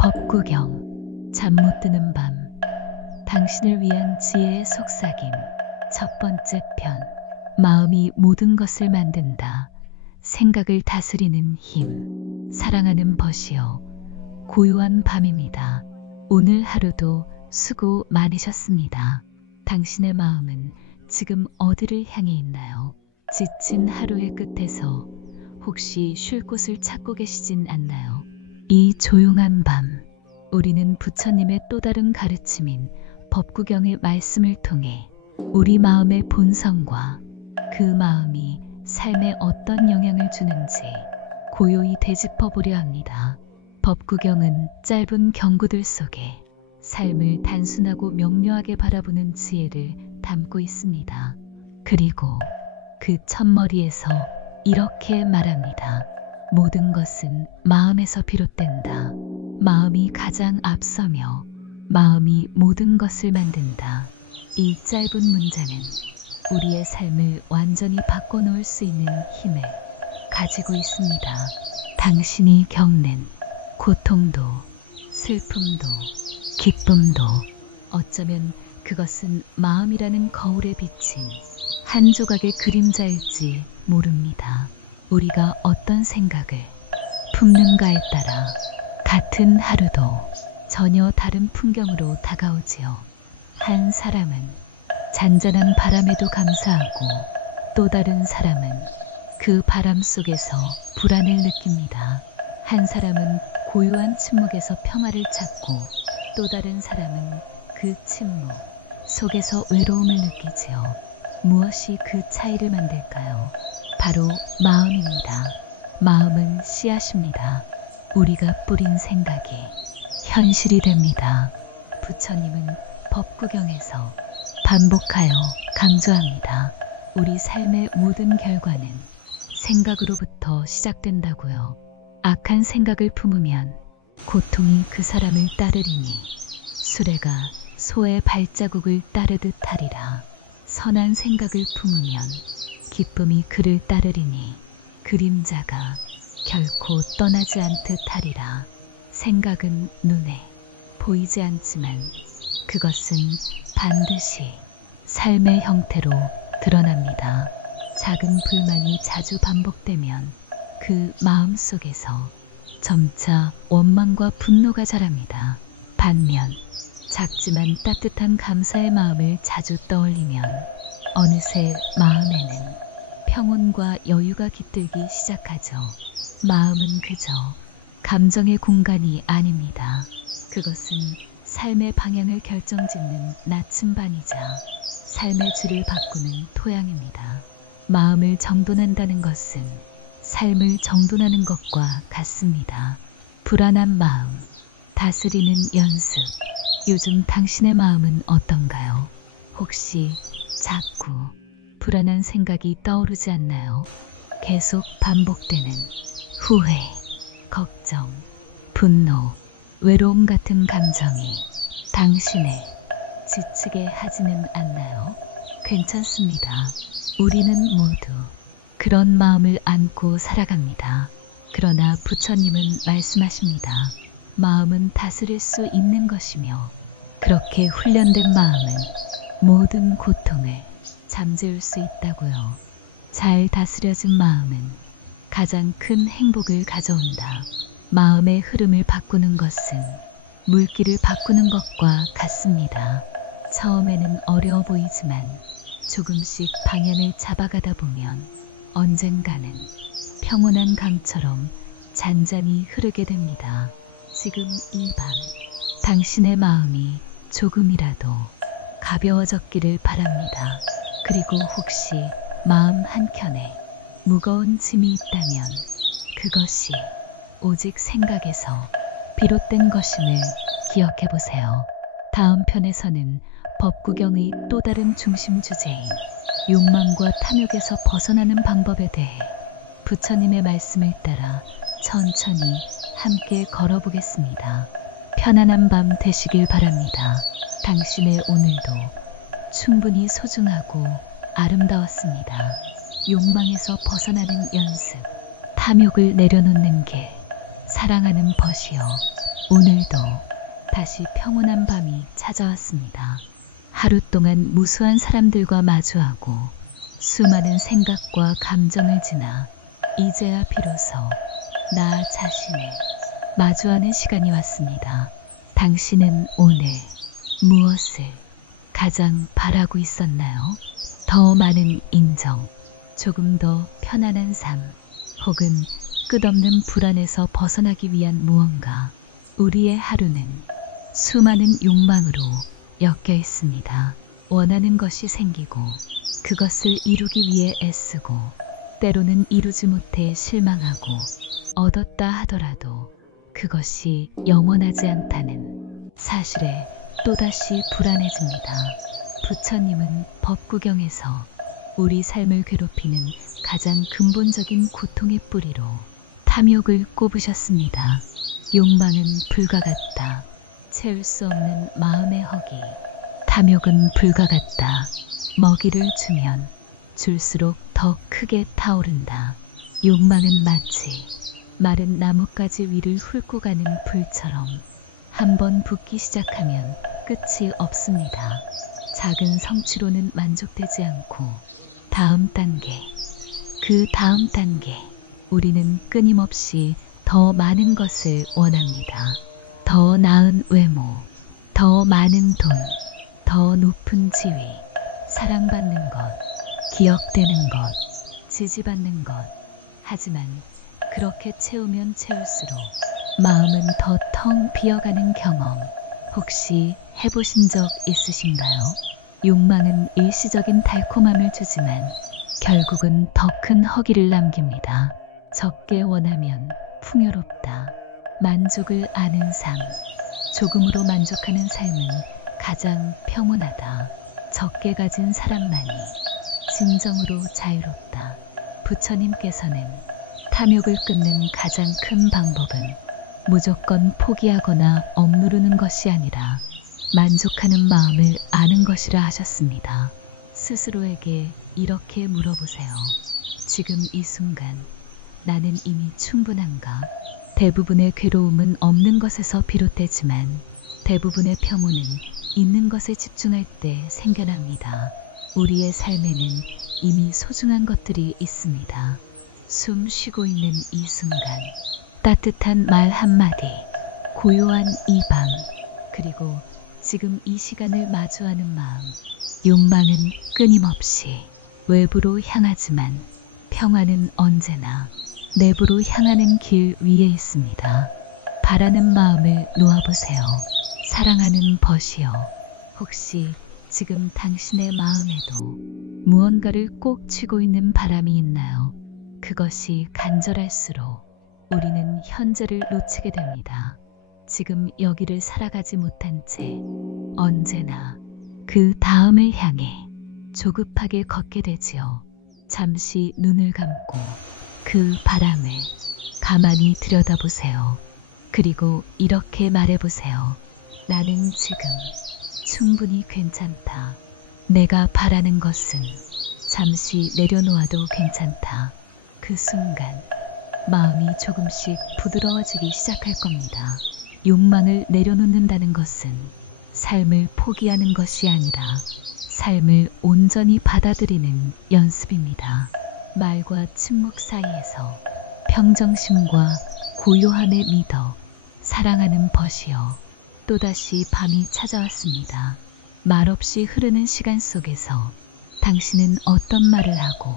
법구경. 잠 못 드는 밤. 당신을 위한 지혜의 속삭임. 첫 번째 편. 마음이 모든 것을 만든다. 생각을 다스리는 힘. 사랑하는 벗이여. 고요한 밤입니다. 오늘 하루도 수고 많으셨습니다. 당신의 마음은 지금 어디를 향해 있나요? 지친 하루의 끝에서 혹시 쉴 곳을 찾고 계시진 않나요? 이 조용한 밤, 우리는 부처님의 또 다른 가르침인 법구경의 말씀을 통해 우리 마음의 본성과 그 마음이 삶에 어떤 영향을 주는지 고요히 되짚어 보려 합니다. 법구경은 짧은 경구들 속에 삶을 단순하고 명료하게 바라보는 지혜를 담고 있습니다. 그리고 그 첫머리에서 이렇게 말합니다. 모든 것은 마음에서 비롯된다. 마음이 가장 앞서며 마음이 모든 것을 만든다. 이 짧은 문장은 우리의 삶을 완전히 바꿔놓을 수 있는 힘을 가지고 있습니다. 당신이 겪는 고통도, 슬픔도, 기쁨도 어쩌면 그것은 마음이라는 거울에 비친 한 조각의 그림자일지 모릅니다. 우리가 어떤 생각을 품는가에 따라 같은 하루도 전혀 다른 풍경으로 다가오지요. 한 사람은 잔잔한 바람에도 감사하고 또 다른 사람은 그 바람 속에서 불안을 느낍니다. 한 사람은 고요한 침묵에서 평화를 찾고 또 다른 사람은 그 침묵 속에서 외로움을 느끼지요. 무엇이 그 차이를 만들까요? 바로 마음입니다. 마음은 씨앗입니다. 우리가 뿌린 생각이 현실이 됩니다. 부처님은 법구경에서 반복하여 강조합니다. 우리 삶의 모든 결과는 생각으로부터 시작된다고요. 악한 생각을 품으면 고통이 그 사람을 따르리니 수레가 소의 발자국을 따르듯 하리라. 선한 생각을 품으면 기쁨이 그를 따르리니 그림자가 결코 떠나지 않듯 하리라. 생각은 눈에 보이지 않지만 그것은 반드시 삶의 형태로 드러납니다. 작은 불만이 자주 반복되면 그 마음 속에서 점차 원망과 분노가 자랍니다. 반면 작지만 따뜻한 감사의 마음을 자주 떠올리면 어느새 마음에는 평온과 여유가 깃들기 시작하죠. 마음은 그저 감정의 공간이 아닙니다. 그것은 삶의 방향을 결정짓는 나침반이자 삶의 질을 바꾸는 토양입니다. 마음을 정돈한다는 것은 삶을 정돈하는 것과 같습니다. 불안한 마음, 다스리는 연습. 요즘 당신의 마음은 어떤가요? 혹시 자꾸 불안한 생각이 떠오르지 않나요? 계속 반복되는 후회, 걱정, 분노, 외로움 같은 감정이 당신을 지치게 하지는 않나요? 괜찮습니다. 우리는 모두 그런 마음을 안고 살아갑니다. 그러나 부처님은 말씀하십니다. 마음은 다스릴 수 있는 것이며 그렇게 훈련된 마음은 모든 고통을 잠재울 수 있다고요. 잘 다스려진 마음은 가장 큰 행복을 가져온다. 마음의 흐름을 바꾸는 것은 물길을 바꾸는 것과 같습니다. 처음에는 어려워 보이지만 조금씩 방향을 잡아가다 보면 언젠가는 평온한 강처럼 잔잔히 흐르게 됩니다. 지금 이 밤 당신의 마음이 조금이라도 가벼워졌기를 바랍니다. 그리고 혹시 마음 한켠에 무거운 짐이 있다면 그것이 오직 생각에서 비롯된 것임을 기억해 보세요. 다음 편에서는 법구경의 또 다른 중심 주제인 욕망과 탐욕에서 벗어나는 방법에 대해 부처님의 말씀을 따라 천천히 함께 걸어보겠습니다. 편안한 밤 되시길 바랍니다. 당신의 오늘도 충분히 소중하고 아름다웠습니다. 욕망에서 벗어나는 연습, 탐욕을 내려놓는 게 사랑하는 벗이여, 오늘도 다시 평온한 밤이 찾아왔습니다. 하루 동안 무수한 사람들과 마주하고 수많은 생각과 감정을 지나 이제야 비로소 나 자신을 마주하는 시간이 왔습니다. 당신은 오늘 무엇을 가장 바라고 있었나요? 더 많은 인정, 조금 더 편안한 삶, 혹은 끝없는 불안에서 벗어나기 위한 무언가. 우리의 하루는 수많은 욕망으로 엮여 있습니다. 원하는 것이 생기고 그것을 이루기 위해 애쓰고 때로는 이루지 못해 실망하고 얻었다 하더라도 그것이 영원하지 않다는 사실에 또다시 불안해집니다. 부처님은 법구경에서 우리 삶을 괴롭히는 가장 근본적인 고통의 뿌리로 탐욕을 꼽으셨습니다. 욕망은 불과 같다. 채울 수 없는 마음의 허기. 탐욕은 불과 같다. 먹이를 주면 줄수록 더 크게 타오른다. 욕망은 마치 마른 나뭇가지 위를 훑고 가는 불처럼 한번 붙기 시작하면 끝이 없습니다. 작은 성취로는 만족되지 않고 다음 단계, 그 다음 단계, 우리는 끊임없이 더 많은 것을 원합니다. 더 나은 외모, 더 많은 돈, 더 높은 지위, 사랑받는 것, 기억되는 것, 지지받는 것. 하지만 그렇게 채우면 채울수록 마음은 더 텅 비어가는 경험, 혹시 해보신 적 있으신가요? 욕망은 일시적인 달콤함을 주지만 결국은 더 큰 허기를 남깁니다. 적게 원하면 풍요롭다. 만족을 아는 삶, 조금으로 만족하는 삶은 가장 평온하다. 적게 가진 사람만이 진정으로 자유롭다. 부처님께서는 탐욕을 끊는 가장 큰 방법은 무조건 포기하거나 억누르는 것이 아니라 만족하는 마음을 아는 것이라 하셨습니다. 스스로에게 이렇게 물어보세요. 지금 이 순간 나는 이미 충분한가? 대부분의 괴로움은 없는 것에서 비롯되지만 대부분의 평온은 있는 것에 집중할 때 생겨납니다. 우리의 삶에는 이미 소중한 것들이 있습니다. 숨 쉬고 있는 이 순간, 따뜻한 말 한마디, 고요한 이 밤, 그리고 지금 이 시간을 마주하는 마음. 욕망은 끊임없이 외부로 향하지만 평화는 언제나 내부로 향하는 길 위에 있습니다. 바라는 마음을 놓아보세요. 사랑하는 벗이여, 혹시 지금 당신의 마음에도 무언가를 꼭 쥐고 있는 바람이 있나요? 그것이 간절할수록 우리는 현재를 놓치게 됩니다. 지금 여기를 살아가지 못한 채 언제나 그 다음을 향해 조급하게 걷게 되지요. 잠시 눈을 감고 그 바람을 가만히 들여다보세요. 그리고 이렇게 말해보세요. 나는 지금 충분히 괜찮다. 내가 바라는 것은 잠시 내려놓아도 괜찮다. 그 순간 마음이 조금씩 부드러워지기 시작할 겁니다. 욕망을 내려놓는다는 것은 삶을 포기하는 것이 아니라 삶을 온전히 받아들이는 연습입니다. 말과 침묵 사이에서 평정심과 고요함에 믿어 사랑하는 벗이여, 또다시 밤이 찾아왔습니다. 말없이 흐르는 시간 속에서 당신은 어떤 말을 하고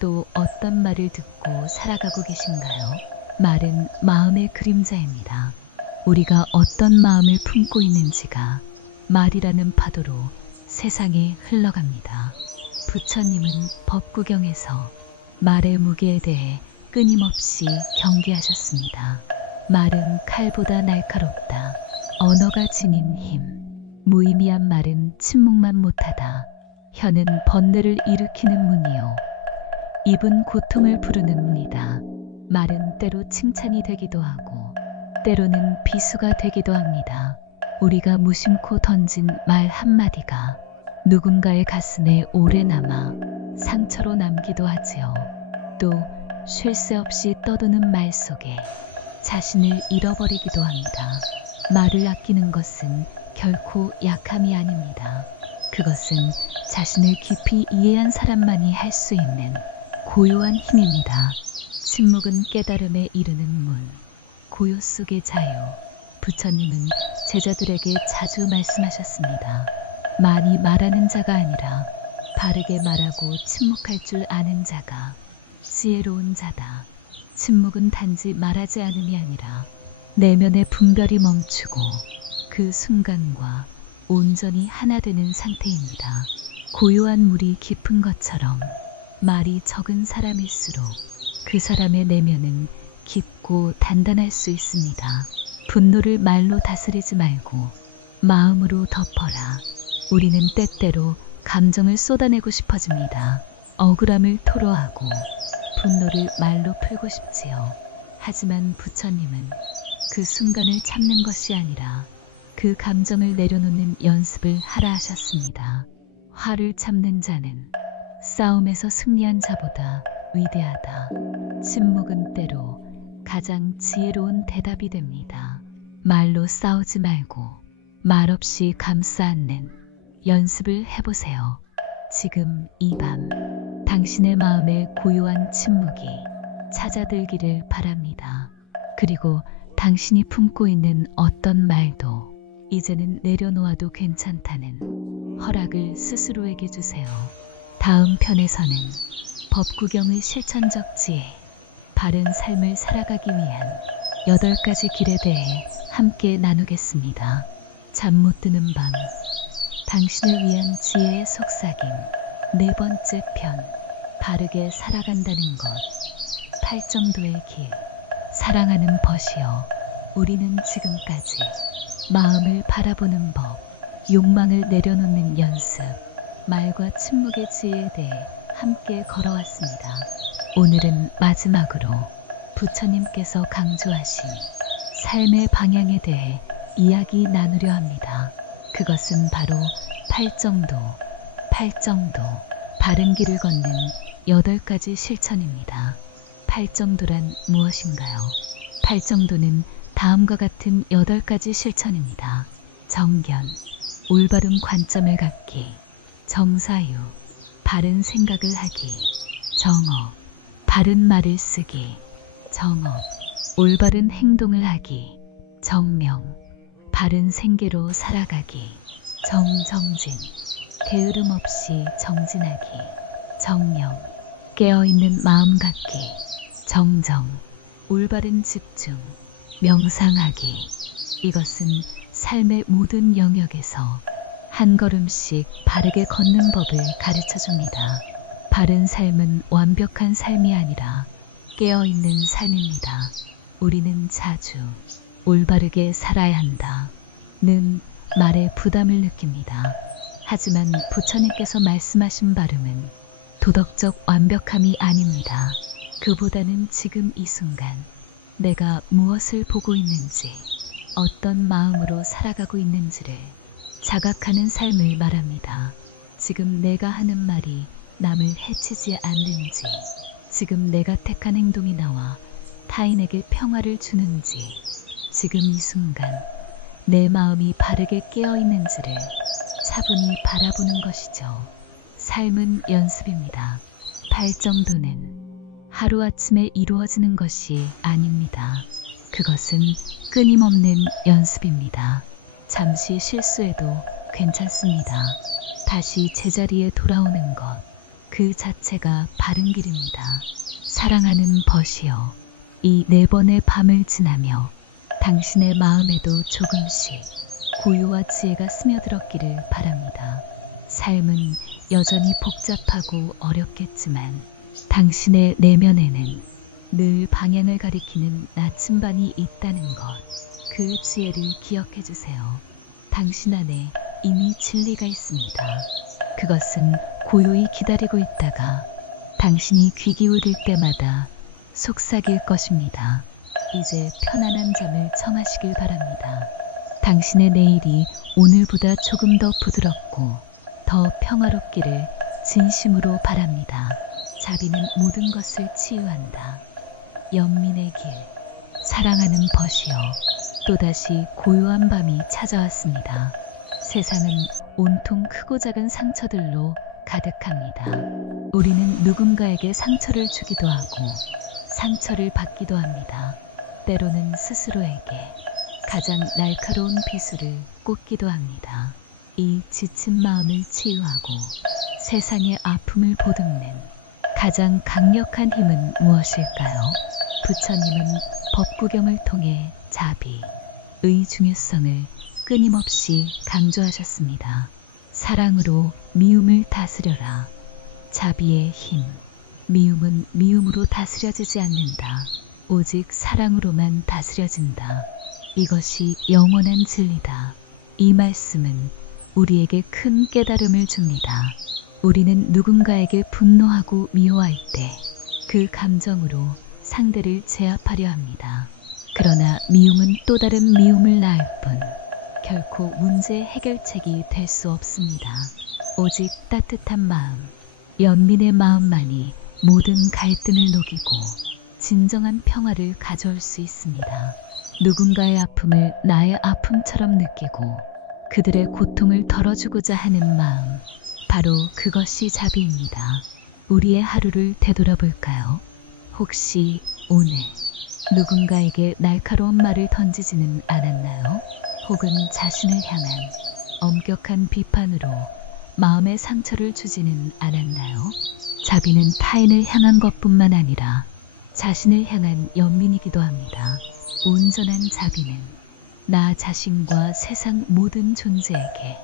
또 어떤 말을 듣고 살아가고 계신가요? 말은 마음의 그림자입니다. 우리가 어떤 마음을 품고 있는지가 말이라는 파도로 세상에 흘러갑니다. 부처님은 법구경에서 말의 무게에 대해 끊임없이 경계하셨습니다. 말은 칼보다 날카롭다. 언어가 지닌 힘. 무의미한 말은 침묵만 못하다. 혀는 번뇌를 일으키는 문이요, 입은 고통을 부르는 문이다. 말은 때로 칭찬이 되기도 하고 때로는 비수가 되기도 합니다. 우리가 무심코 던진 말 한마디가 누군가의 가슴에 오래 남아 상처로 남기도 하지요. 또 쉴 새 없이 떠도는 말 속에 자신을 잃어버리기도 합니다. 말을 아끼는 것은 결코 약함이 아닙니다. 그것은 자신을 깊이 이해한 사람만이 할 수 있는 고요한 힘입니다. 침묵은 깨달음에 이르는 문, 고요 속의 자유. 부처님은 제자들에게 자주 말씀하셨습니다. 많이 말하는 자가 아니라 바르게 말하고 침묵할 줄 아는 자가 지혜로운 자다. 침묵은 단지 말하지 않음이 아니라 내면의 분별이 멈추고 그 순간과 온전히 하나 되는 상태입니다. 고요한 물이 깊은 것처럼 말이 적은 사람일수록 그 사람의 내면은 깊고 단단할 수 있습니다. 분노를 말로 다스리지 말고 마음으로 덮어라. 우리는 때때로 감정을 쏟아내고 싶어집니다. 억울함을 토로하고 분노를 말로 풀고 싶지요. 하지만 부처님은 그 순간을 참는 것이 아니라 그 감정을 내려놓는 연습을 하라 하셨습니다. 화를 참는 자는 싸움에서 승리한 자보다 위대하다. 침묵은 때로 가장 지혜로운 대답이 됩니다. 말로 싸우지 말고 말없이 감싸 안는 연습을 해보세요. 지금 이 밤 당신의 마음에 고요한 침묵이 찾아들기를 바랍니다. 그리고 당신이 품고 있는 어떤 말도 이제는 내려놓아도 괜찮다는 허락을 스스로에게 주세요. 다음 편에서는 법구경의 실천적 지혜, 바른 삶을 살아가기 위한 8가지 길에 대해 함께 나누겠습니다. 잠 못 드는 밤, 당신을 위한 지혜의 속삭임. 4번째 편, 바르게 살아간다는 것. 팔정도의 길, 사랑하는 벗이여. 우리는 지금까지 마음을 바라보는 법, 욕망을 내려놓는 연습, 말과 침묵의 지혜에 대해 함께 걸어왔습니다. 오늘은 마지막으로 부처님께서 강조하신 삶의 방향에 대해 이야기 나누려 합니다. 그것은 바로 팔정도, 바른 길을 걷는 8가지 실천입니다. 팔정도란 무엇인가요? 팔정도는 다음과 같은 8가지 실천입니다. 정견, 올바른 관점을 갖기. 정사유, 바른 생각을 하기. 정업, 바른 말을 쓰기. 정업, 올바른 행동을 하기. 정명, 바른 생계로 살아가기. 정정진, 게으름 없이 정진하기. 정령, 깨어있는 마음 갖기. 정정, 올바른 집중, 명상하기. 이것은 삶의 모든 영역에서 한 걸음씩 바르게 걷는 법을 가르쳐 줍니다. 바른 삶은 완벽한 삶이 아니라 깨어있는 삶입니다. 우리는 자주 올바르게 살아야 한다. 는 말에 부담을 느낍니다. 하지만 부처님께서 말씀하신 발음은 도덕적 완벽함이 아닙니다. 그보다는 지금 이 순간 내가 무엇을 보고 있는지, 어떤 마음으로 살아가고 있는지를 자각하는 삶을 말합니다. 지금 내가 하는 말이 남을 해치지 않는지, 지금 내가 택한 행동이 나와 타인에게 평화를 주는지, 지금 이 순간 내 마음이 바르게 깨어 있는지를 차분히 바라보는 것이죠. 삶은 연습입니다. 팔정도는 하루아침에 이루어지는 것이 아닙니다. 그것은 끊임없는 연습입니다. 잠시 실수해도 괜찮습니다. 다시 제자리에 돌아오는 것, 그 자체가 바른 길입니다. 사랑하는 벗이여, 이 4번의 밤을 지나며 당신의 마음에도 조금씩 고요와 지혜가 스며들었기를 바랍니다. 삶은 여전히 복잡하고 어렵겠지만 당신의 내면에는 늘 방향을 가리키는 나침반이 있다는 것, 그 지혜를 기억해 주세요. 당신 안에 이미 진리가 있습니다. 그것은 고요히 기다리고 있다가 당신이 귀 기울일 때마다 속삭일 것입니다. 이제 편안한 잠을 청하시길 바랍니다. 당신의 내일이 오늘보다 조금 더 부드럽고 더 평화롭기를 진심으로 바랍니다. 자비는 모든 것을 치유한다. 연민의 길, 사랑하는 벗이여, 또다시 고요한 밤이 찾아왔습니다. 세상은 온통 크고 작은 상처들로 가득합니다. 우리는 누군가에게 상처를 주기도 하고 상처를 받기도 합니다. 때로는 스스로에게 가장 날카로운 비수를 꽂기도 합니다. 이 지친 마음을 치유하고 세상의 아픔을 보듬는 가장 강력한 힘은 무엇일까요? 부처님은 법구경을 통해 자비의 중요성을 끊임없이 강조하셨습니다. 사랑으로 미움을 다스려라. 자비의 힘. 미움은 미움으로 다스려지지 않는다. 오직 사랑으로만 다스려진다. 이것이 영원한 진리다. 이 말씀은 우리에게 큰 깨달음을 줍니다. 우리는 누군가에게 분노하고 미워할 때 그 감정으로 상대를 제압하려 합니다. 그러나 미움은 또 다른 미움을 낳을 뿐 결코 문제 해결책이 될 수 없습니다. 오직 따뜻한 마음, 연민의 마음만이 모든 갈등을 녹이고 진정한 평화를 가져올 수 있습니다. 누군가의 아픔을 나의 아픔처럼 느끼고 그들의 고통을 덜어주고자 하는 마음, 바로 그것이 자비입니다. 우리의 하루를 되돌아볼까요? 혹시 오늘 누군가에게 날카로운 말을 던지지는 않았나요? 혹은 자신을 향한 엄격한 비판으로 마음의 상처를 주지는 않았나요? 자비는 타인을 향한 것뿐만 아니라 자신을 향한 연민이기도 합니다. 온전한 자비는 나 자신과 세상 모든 존재에게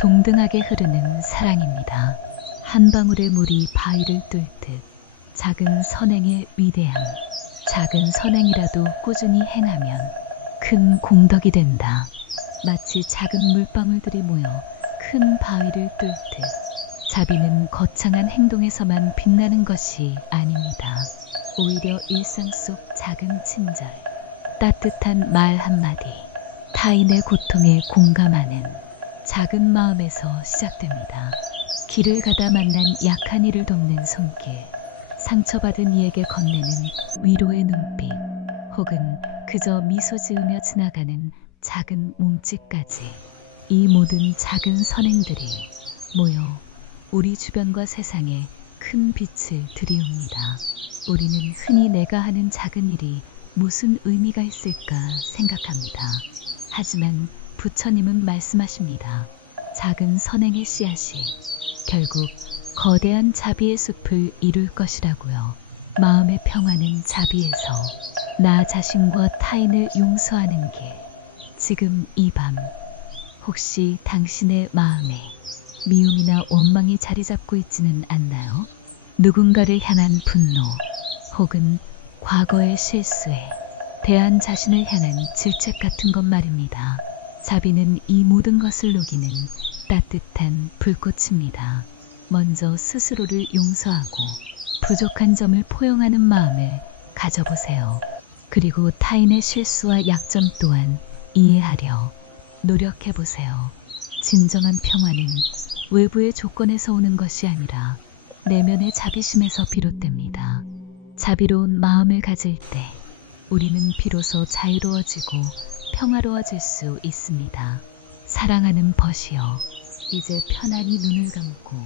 동등하게 흐르는 사랑입니다. 한 방울의 물이 바위를 뚫듯 작은 선행의 위대함, 작은 선행이라도 꾸준히 행하면 큰 공덕이 된다. 마치 작은 물방울들이 모여 큰 바위를 뚫듯 자비는 거창한 행동에서만 빛나는 것이 아닙니다. 오히려 일상 속 작은 친절, 따뜻한 말 한마디, 타인의 고통에 공감하는 작은 마음에서 시작됩니다. 길을 가다 만난 약한 이를 돕는 손길, 상처받은 이에게 건네는 위로의 눈빛, 혹은 그저 미소 지으며 지나가는 작은 몸짓까지, 이 모든 작은 선행들이 모여 우리 주변과 세상에 큰 빛을 들이웁니다. 우리는 흔히 내가 하는 작은 일이 무슨 의미가 있을까 생각합니다. 하지만 부처님은 말씀하십니다. 작은 선행의 씨앗이 결국 거대한 자비의 숲을 이룰 것이라고요. 마음의 평화는 자비에서 나 자신과 타인을 용서하는 길. 지금 이 밤 혹시 당신의 마음에 미움이나 원망이 자리 잡고 있지는 않나요? 누군가를 향한 분노 혹은 과거의 실수에 대한 자신을 향한 질책 같은 것 말입니다. 자비는 이 모든 것을 녹이는 따뜻한 불꽃입니다. 먼저 스스로를 용서하고 부족한 점을 포용하는 마음을 가져보세요. 그리고 타인의 실수와 약점 또한 이해하려 노력해보세요. 진정한 평화는 외부의 조건에서 오는 것이 아니라 내면의 자비심에서 비롯됩니다. 자비로운 마음을 가질 때 우리는 비로소 자유로워지고 평화로워질 수 있습니다. 사랑하는 벗이여, 이제 편안히 눈을 감고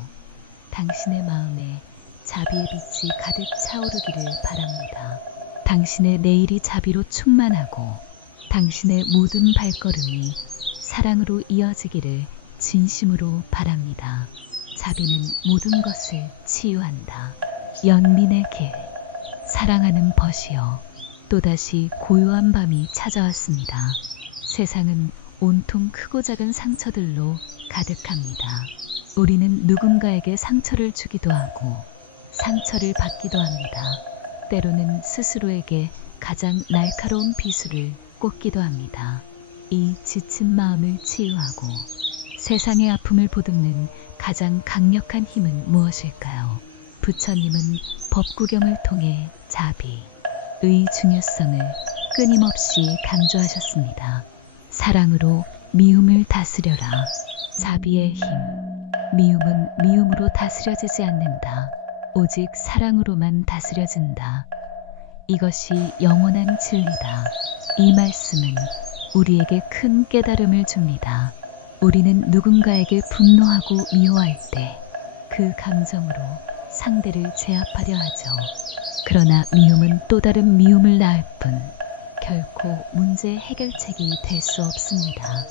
당신의 마음에 자비의 빛이 가득 차오르기를 바랍니다. 당신의 내일이 자비로 충만하고 당신의 모든 발걸음이 사랑으로 이어지기를 진심으로 바랍니다. 자비는 모든 것을 치유한다. 연민의 길. 사랑하는 벗이여, 또다시 고요한 밤이 찾아왔습니다. 세상은 온통 크고 작은 상처들로 가득합니다. 우리는 누군가에게 상처를 주기도 하고 상처를 받기도 합니다. 때로는 스스로에게 가장 날카로운 비수를 꽂기도 합니다. 이 지친 마음을 치유하고 세상의 아픔을 보듬는 가장 강력한 힘은 무엇일까요? 부처님은 법구경을 통해 자비의 중요성을 끊임없이 강조하셨습니다. 사랑으로 미움을 다스려라. 자비의 힘. 미움은 미움으로 다스려지지 않는다. 오직 사랑으로만 다스려진다. 이것이 영원한 진리다. 이 말씀은 우리에게 큰 깨달음을 줍니다. 우리는 누군가에게 분노하고 미워할 때 그 감정으로 상대를 제압하려 하죠. 그러나 미움은 또 다른 미움을 낳을 뿐 결코 문제 해결책이 될 수 없습니다.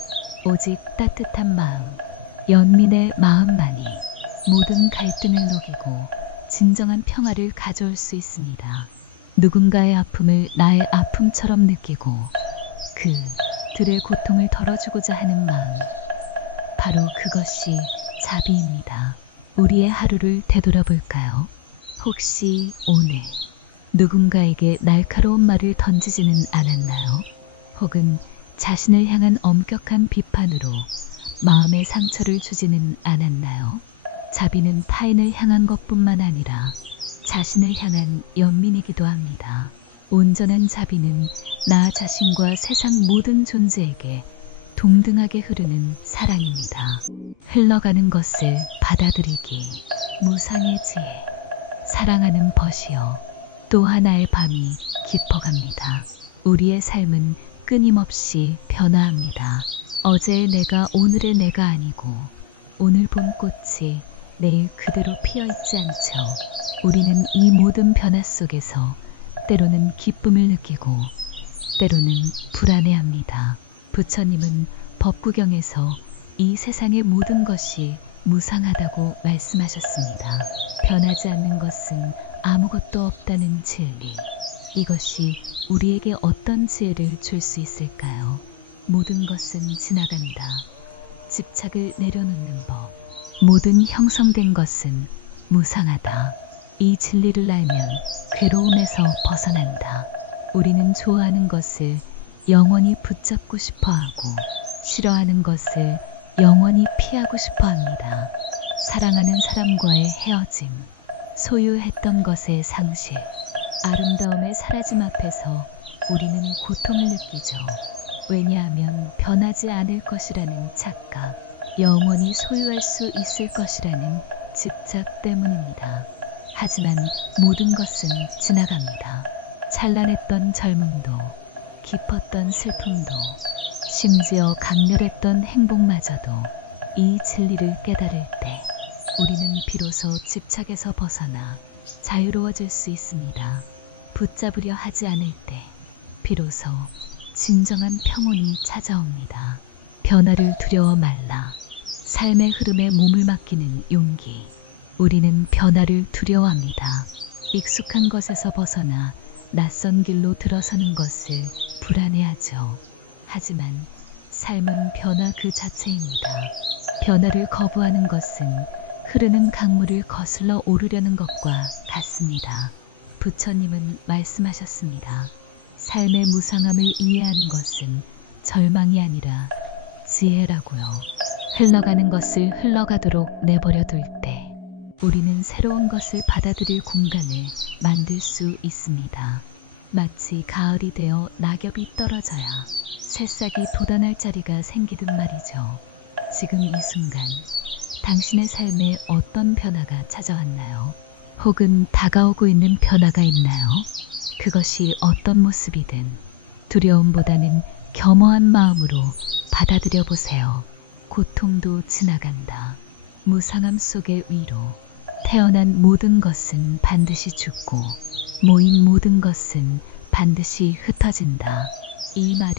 오직 따뜻한 마음, 연민의 마음만이 모든 갈등을 녹이고 진정한 평화를 가져올 수 있습니다. 누군가의 아픔을 나의 아픔처럼 느끼고 그들의 고통을 덜어주고자 하는 마음, 바로 그것이 자비입니다. 우리의 하루를 되돌아볼까요? 혹시 오늘 누군가에게 날카로운 말을 던지지는 않았나요? 혹은 자신을 향한 엄격한 비판으로 마음의 상처를 주지는 않았나요? 자비는 타인을 향한 것뿐만 아니라 자신을 향한 연민이기도 합니다. 온전한 자비는 나 자신과 세상 모든 존재에게 동등하게 흐르는 사랑입니다. 흘러가는 것을 받아들이기, 무상의 지혜, 사랑하는 벗이여 또 하나의 밤이 깊어갑니다. 우리의 삶은 끊임없이 변화합니다. 어제의 내가 오늘의 내가 아니고 오늘 본 꽃이 내일 그대로 피어있지 않죠. 우리는 이 모든 변화 속에서 때로는 기쁨을 느끼고 때로는 불안해합니다. 부처님은 법구경에서 이 세상의 모든 것이 무상하다고 말씀하셨습니다. 변하지 않는 것은 아무것도 없다는 진리. 이것이 우리에게 어떤 지혜를 줄 수 있을까요? 모든 것은 지나간다. 집착을 내려놓는 법. 모든 형성된 것은 무상하다. 이 진리를 알면 괴로움에서 벗어난다. 우리는 좋아하는 것을 영원히 붙잡고 싶어 하고 싫어하는 것을 영원히 피하고 싶어 합니다. 사랑하는 사람과의 헤어짐, 소유했던 것의 상실, 아름다움의 사라짐 앞에서 우리는 고통을 느끼죠. 왜냐하면 변하지 않을 것이라는 착각, 영원히 소유할 수 있을 것이라는 집착 때문입니다. 하지만 모든 것은 지나갑니다. 찬란했던 젊음도, 깊었던 슬픔도, 심지어 강렬했던 행복마저도 이 진리를 깨달을 때 우리는 비로소 집착에서 벗어나 자유로워질 수 있습니다. 붙잡으려 하지 않을 때 비로소 진정한 평온이 찾아옵니다. 변화를 두려워 말라. 삶의 흐름에 몸을 맡기는 용기. 우리는 변화를 두려워합니다. 익숙한 것에서 벗어나 낯선 길로 들어서는 것을 불안해하죠. 하지만 삶은 변화 그 자체입니다. 변화를 거부하는 것은 흐르는 강물을 거슬러 오르려는 것과 같습니다. 부처님은 말씀하셨습니다. 삶의 무상함을 이해하는 것은 절망이 아니라 지혜라고요. 흘러가는 것을 흘러가도록 내버려 둘 때 우리는 새로운 것을 받아들일 공간을 만들 수 있습니다. 마치 가을이 되어 낙엽이 떨어져야 새싹이 돋아날 자리가 생기듯 말이죠. 지금 이 순간 당신의 삶에 어떤 변화가 찾아왔나요? 혹은 다가오고 있는 변화가 있나요? 그것이 어떤 모습이든 두려움보다는 겸허한 마음으로 받아들여 보세요. 고통도 지나간다. 무상함 속의 위로. 태어난 모든 것은 반드시 죽고 모인 모든 것은 반드시 흩어진다. 이 말은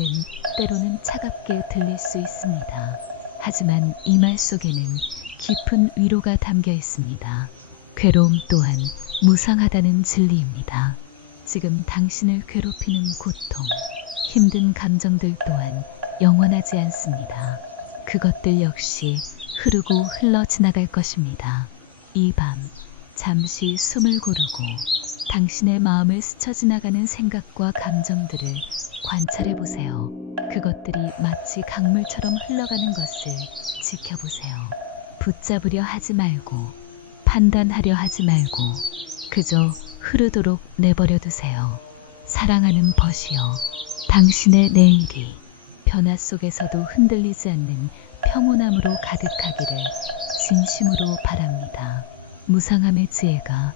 때로는 차갑게 들릴 수 있습니다. 하지만 이 말 속에는 깊은 위로가 담겨 있습니다. 괴로움 또한 무상하다는 진리입니다. 지금 당신을 괴롭히는 고통, 힘든 감정들 또한 영원하지 않습니다. 그것들 역시 흐르고 흘러 지나갈 것입니다. 이 밤 잠시 숨을 고르고 당신의 마음을 스쳐 지나가는 생각과 감정들을 관찰해 보세요. 그것들이 마치 강물처럼 흘러가는 것을 지켜보세요. 붙잡으려 하지 말고 판단하려 하지 말고 그저 흐르도록 내버려 두세요. 사랑하는 벗이여, 당신의 내일이 변화 속에서도 흔들리지 않는 평온함으로 가득하기를 진심으로 바랍니다. 무상함의 지혜가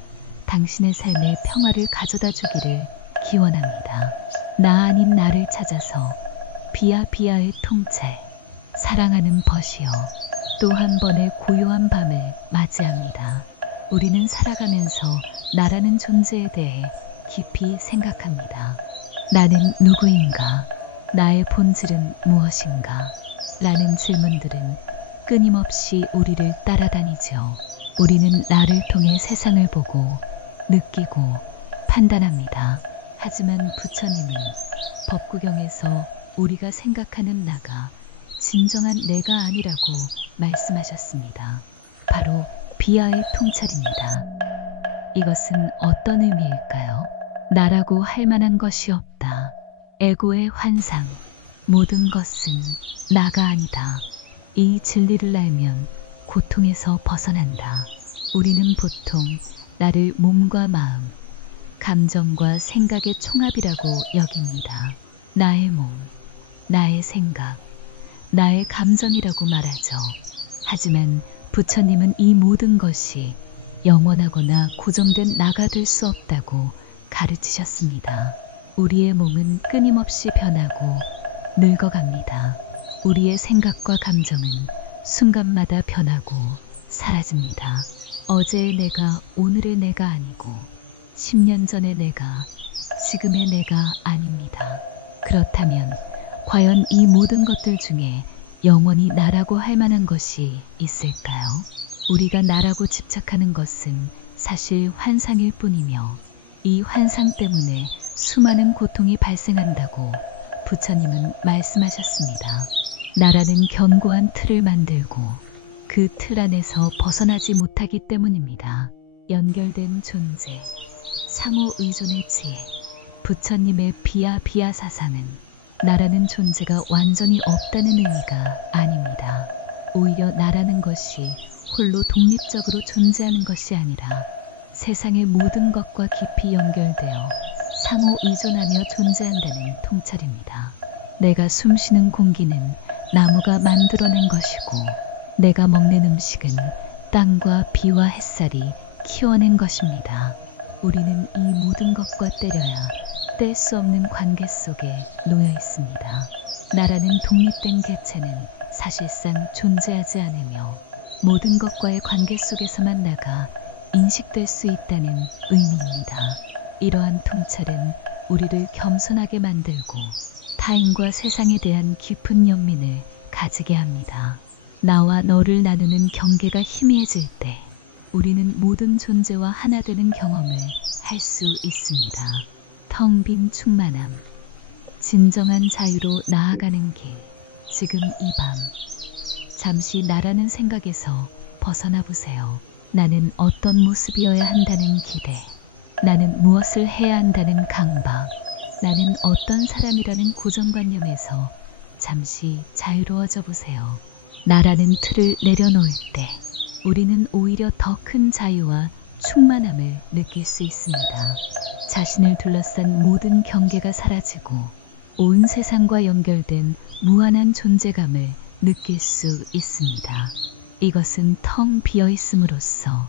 당신의 삶에 평화를 가져다 주기를 기원합니다. 나 아닌 나를 찾아서 비아비아의 통찰, 사랑하는 벗이여 또 한 번의 고요한 밤을 맞이합니다. 우리는 살아가면서 나라는 존재에 대해 깊이 생각합니다. 나는 누구인가? 나의 본질은 무엇인가? 라는 질문들은 끊임없이 우리를 따라다니죠. 우리는 나를 통해 세상을 보고 느끼고 판단합니다. 하지만 부처님은 법구경에서 우리가 생각하는 나가 진정한 내가 아니라고 말씀하셨습니다. 바로 비아의 통찰입니다. 이것은 어떤 의미일까요? 나라고 할 만한 것이 없다. 에고의 환상, 모든 것은 나가 아니다. 이 진리를 알면 고통에서 벗어난다. 우리는 보통 나를 몸과 마음, 감정과 생각의 총합이라고 여깁니다. 나의 몸, 나의 생각, 나의 감정이라고 말하죠. 하지만 부처님은 이 모든 것이 영원하거나 고정된 나가 될 수 없다고 가르치셨습니다. 우리의 몸은 끊임없이 변하고 늙어갑니다. 우리의 생각과 감정은 순간마다 변하고 사라집니다. 어제의 내가 오늘의 내가 아니고 10년 전의 내가 지금의 내가 아닙니다. 그렇다면 과연 이 모든 것들 중에 영원히 나라고 할 만한 것이 있을까요? 우리가 나라고 집착하는 것은 사실 환상일 뿐이며 이 환상 때문에 수많은 고통이 발생한다고 부처님은 말씀하셨습니다. 나라는 견고한 틀을 만들고 그 틀 안에서 벗어나지 못하기 때문입니다. 연결된 존재, 상호 의존의 지혜, 부처님의 비아비아 사상은 나라는 존재가 완전히 없다는 의미가 아닙니다. 오히려 나라는 것이 홀로 독립적으로 존재하는 것이 아니라 세상의 모든 것과 깊이 연결되어 상호 의존하며 존재한다는 통찰입니다. 내가 숨쉬는 공기는 나무가 만들어낸 것이고 내가 먹는 음식은 땅과 비와 햇살이 키워낸 것입니다. 우리는 이 모든 것과 때려야 뗄 수 없는 관계 속에 놓여 있습니다. 나라는 독립된 개체는 사실상 존재하지 않으며 모든 것과의 관계 속에서만 나가 인식될 수 있다는 의미입니다. 이러한 통찰은 우리를 겸손하게 만들고 타인과 세상에 대한 깊은 연민을 가지게 합니다. 나와 너를 나누는 경계가 희미해질 때 우리는 모든 존재와 하나 되는 경험을 할 수 있습니다. 텅 빈 충만함, 진정한 자유로 나아가는 길. 지금 이 밤, 잠시 나라는 생각에서 벗어나 보세요. 나는 어떤 모습이어야 한다는 기대, 나는 무엇을 해야 한다는 강박, 나는 어떤 사람이라는 고정관념에서 잠시 자유로워져 보세요. 나라는 틀을 내려놓을 때 우리는 오히려 더 큰 자유와 충만함을 느낄 수 있습니다. 자신을 둘러싼 모든 경계가 사라지고 온 세상과 연결된 무한한 존재감을 느낄 수 있습니다. 이것은 텅 비어 있음으로써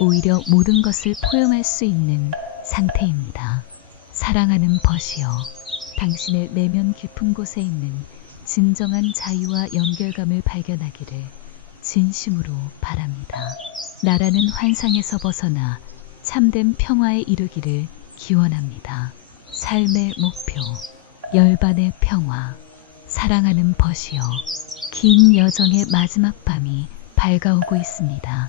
오히려 모든 것을 포용할 수 있는 상태입니다. 사랑하는 벗이여, 당신의 내면 깊은 곳에 있는 진정한 자유와 연결감을 발견하기를 진심으로 바랍니다. 나라는 환상에서 벗어나 참된 평화에 이르기를 기원합니다. 삶의 목표, 열반의 평화, 사랑하는 벗이여, 긴 여정의 마지막 밤이 밝아오고 있습니다.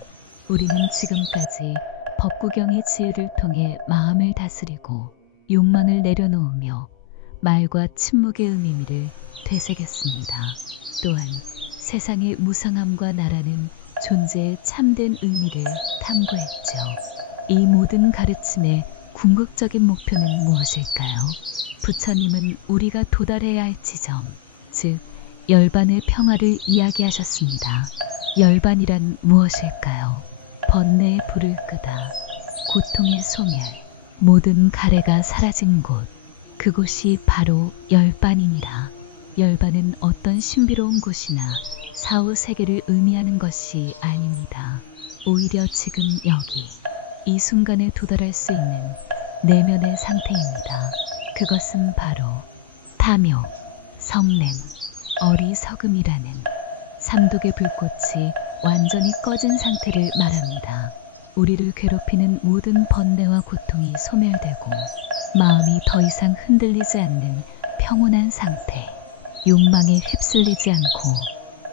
우리는 지금까지 법구경의 지혜를 통해 마음을 다스리고 욕망을 내려놓으며 말과 침묵의 의미를 되새겼습니다. 또한 세상의 무상함과 나라는 존재의 참된 의미를 탐구했죠. 이 모든 가르침의 궁극적인 목표는 무엇일까요? 부처님은 우리가 도달해야 할 지점, 즉 열반의 평화를 이야기하셨습니다. 열반이란 무엇일까요? 번뇌의 불을 끄다, 고통의 소멸, 모든 가래가 사라진 곳, 그곳이 바로 열반이니라. 열반은 어떤 신비로운 곳이나 사후 세계를 의미하는 것이 아닙니다. 오히려 지금 여기, 이 순간에 도달할 수 있는 내면의 상태입니다. 그것은 바로 탐욕, 성냄, 어리석음이라는 삼독의 불꽃이 완전히 꺼진 상태를 말합니다. 우리를 괴롭히는 모든 번뇌와 고통이 소멸되고 마음이 더 이상 흔들리지 않는 평온한 상태, 욕망에 휩쓸리지 않고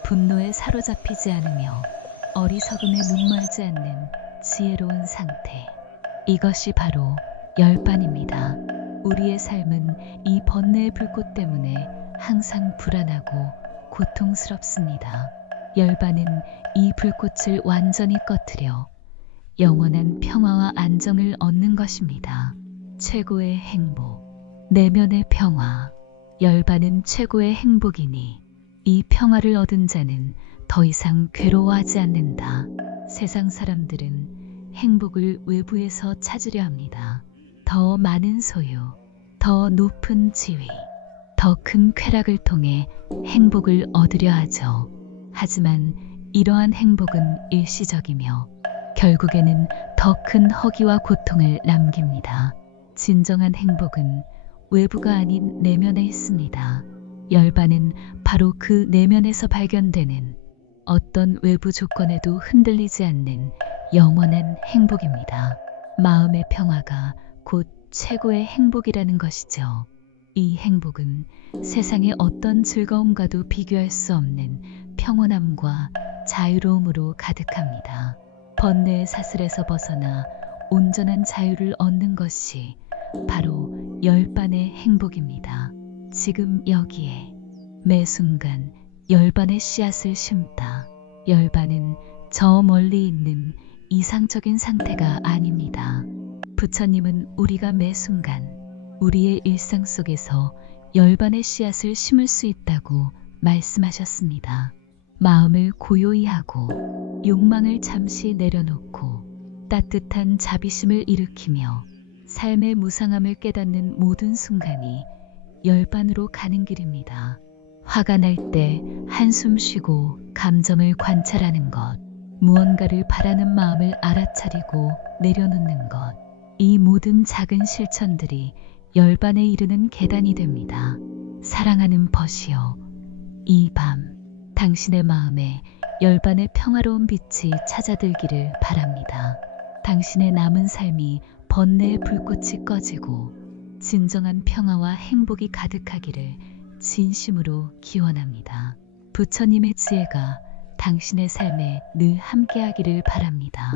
분노에 사로잡히지 않으며 어리석음에 눈멀지 않는 지혜로운 상태. 이것이 바로 열반입니다. 우리의 삶은 이 번뇌의 불꽃 때문에 항상 불안하고 고통스럽습니다. 열반은 이 불꽃을 완전히 꺼트려 영원한 평화와 안정을 얻는 것입니다. 최고의 행복, 내면의 평화. 열반은 최고의 행복이니 이 평화를 얻은 자는 더 이상 괴로워하지 않는다. 세상 사람들은 행복을 외부에서 찾으려 합니다. 더 많은 소유, 더 높은 지위, 더 큰 쾌락을 통해 행복을 얻으려 하죠. 하지만 이러한 행복은 일시적이며 결국에는 더 큰 허기와 고통을 남깁니다. 진정한 행복은 외부가 아닌 내면에 있습니다. 열반은 바로 그 내면에서 발견되는 어떤 외부 조건에도 흔들리지 않는 영원한 행복입니다. 마음의 평화가 곧 최고의 행복이라는 것이죠. 이 행복은 세상의 어떤 즐거움과도 비교할 수 없는 평온함과 자유로움으로 가득합니다. 번뇌의 사슬에서 벗어나 온전한 자유를 얻는 것이 바로 열반의 행복입니다. 지금 여기에 매 순간 열반의 씨앗을 심다. 열반은 저 멀리 있는 이상적인 상태가 아닙니다. 부처님은 우리가 매 순간 우리의 일상 속에서 열반의 씨앗을 심을 수 있다고 말씀하셨습니다. 마음을 고요히 하고 욕망을 잠시 내려놓고 따뜻한 자비심을 일으키며 삶의 무상함을 깨닫는 모든 순간이 열반으로 가는 길입니다. 화가 날 때 한숨 쉬고 감정을 관찰하는 것, 무언가를 바라는 마음을 알아차리고 내려놓는 것, 이 모든 작은 실천들이 열반에 이르는 계단이 됩니다. 사랑하는 벗이여, 이 밤 당신의 마음에 열반의 평화로운 빛이 찾아들기를 바랍니다. 당신의 남은 삶이 번뇌의 불꽃이 꺼지고 진정한 평화와 행복이 가득하기를 진심으로 기원합니다. 부처님의 지혜가 당신의 삶에 늘 함께하기를 바랍니다.